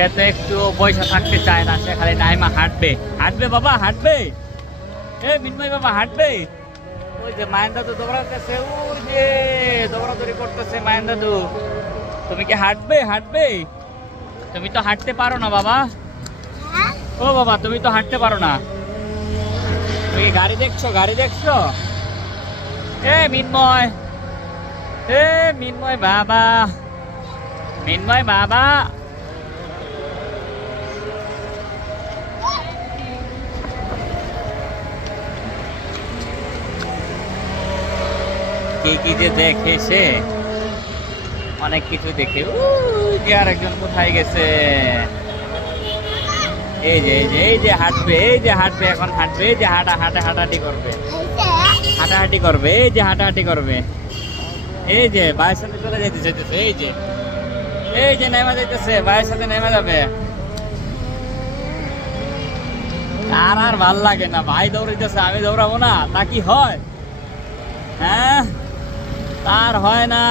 সে তো একটু পয়সা থাকতে চায় না, সে খালি নাইমা হাঁটবে হাঁটবে বাবা হাঁটবে। এ মিনময় বাবা হাঁটবে। ওই যে মায়ের দাদু দৌড়াতেছে, ওই যে দৌড়াদৌড়ি করতেছে মায়ের দাদু। তুমি কি হাঁটবে হাঁটবে? তুমি তো হাঁটতে পারো না বাবা। ও বাবা তুমি তো হাঁটতে পারো না। তুমি কি গাড়ি দেখছো গাড়ি দেখছো? এ মিনময়, এ মিনময় বাবা, মিনময় বাবা। কি কি যে দেখে সে, অনেক কিছু দেখে। যে আর একজন কোথায় গেছে? এই যে এই যে এই যে হাঁটবে, এই যে হাঁটবে, এখন হাঁটবে, এই যে হাঁটাহাঁটি করবে, হাঁটাহাঁটি করবে, এই যে হাঁটাহাঁটি করবে। এই যে ভাইয়ের সাথে চলে যেতে যেতেছে, এই যে নেমে যাইতেছে, ভাইয়ের সাথে নেমে যাবে। আর ভাল লাগে না, ভাই দৌড়াইতেছে আমি দৌড়াবো না, তা কি হয়? হ্যাঁ, তার হয় না।